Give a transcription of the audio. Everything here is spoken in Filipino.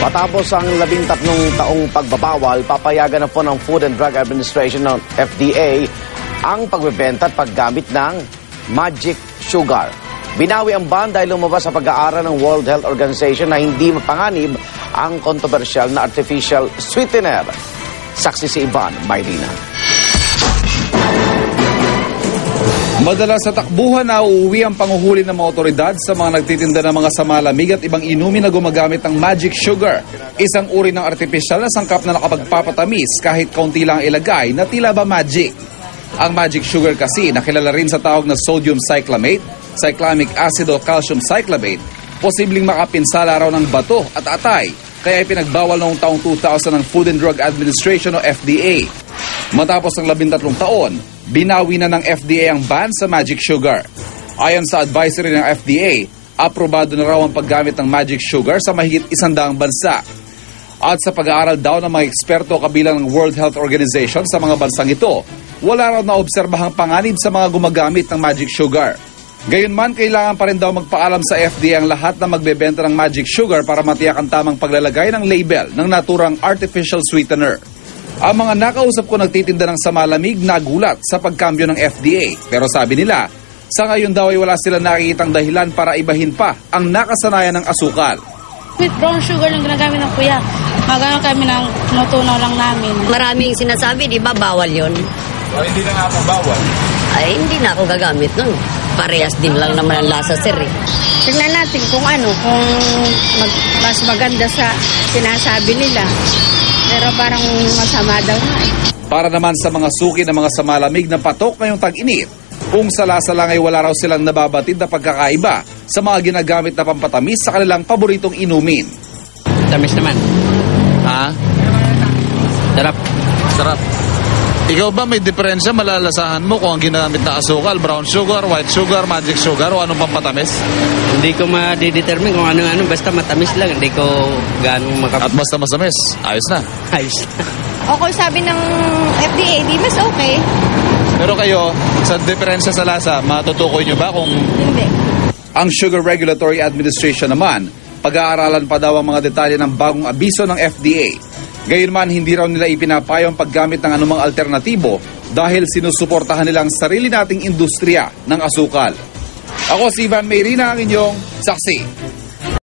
Matapos ang 13 taong pagbabawal, papayagan na po ng Food and Drug Administration ng FDA ang pagbebenta at paggamit ng magic sugar. Binawi ang ban dahil lumabas sa pag-aaral ng World Health Organization na hindi mapanganib ang kontrobersyal na artificial sweetener. Saksi si Ivan Mayrina. Madalas sa takbuhan na uuwi ang panguhuli ng mga otoridad sa mga nagtitinda ng mga samalamig at ibang inumin na gumagamit ng magic sugar. Isang uri ng artificial na sangkap na nakapagpapatamis kahit kaunti lang ilagay na tila ba magic. Ang magic sugar kasi nakilala rin sa tawag na sodium cyclamate, cyclamic acid o calcium cyclamate, posibleng makapinsala raw ng bato at atay, kaya ipinagbawal noong taong 2000 ng Food and Drug Administration o FDA. Matapos ng 13 taon, binawi na ng FDA ang ban sa magic sugar. Ayon sa advisory ng FDA, aprobado na raw ang paggamit ng magic sugar sa mahigit 100 bansa. At sa pag-aaral daw ng mga eksperto kabilang ng World Health Organization sa mga bansang ito, wala raw naobserbahang panganib sa mga gumagamit ng magic sugar. Gayunman, kailangan pa rin daw magpaalam sa FDA ang lahat na magbebenta ng magic sugar para matiyak ang tamang paglalagay ng label ng naturang artificial sweetener. Ang mga nakausap ko nagtitinda ng samalamig nagulat sa pagkambyo ng FDA. Pero sabi nila, sa ngayon daw ay wala silang nakikitang dahilan para ibahin pa ang nakasanayan ng asukal. With brown sugar lang ginagamit ng kuya. Magano kami ng tinutunaw lang namin. Maraming sinasabi, di ba, bawal yun? Hindi na nga po bawal. Ay, hindi na ako gagamit nun. Parehas din lang naman ang lasa, sir. Tingnan natin kung mas maganda sa sinasabi nila. Pero parang masama daw na. Para naman sa mga suki ng mga samalamig na patok ngayong tag-init, kung sa lasa lang ay wala raw silang nababatid na pagkakaiba sa mga ginagamit na pampatamis sa kanilang paboritong inumin. Tamis naman. Ha? Sarap. Sarap. Ikaw ba may diferensya, malalasahan mo kung ang ginamit na asukal, brown sugar, white sugar, magic sugar o anong pampatamis? Hindi ko ma-determine kung ano-ano, basta matamis lang, hindi ko ganong At basta masamis, ayos na. Ayos. Okay, sabi ng FDA, di mas okay. Pero kayo, sa diferensya sa lasa, matutukoy nyo ba kung... Hindi. Ang Sugar Regulatory Administration naman, pag-aaralan pa daw ang mga detalye ng bagong abiso ng FDA. Gayunman, hindi raw nila ipinapayo ang paggamit ng anumang alternatibo dahil sinusuportahan nilang sarili nating industriya ng asukal. Ako si Ivan Mayrina, ang inyong saksi.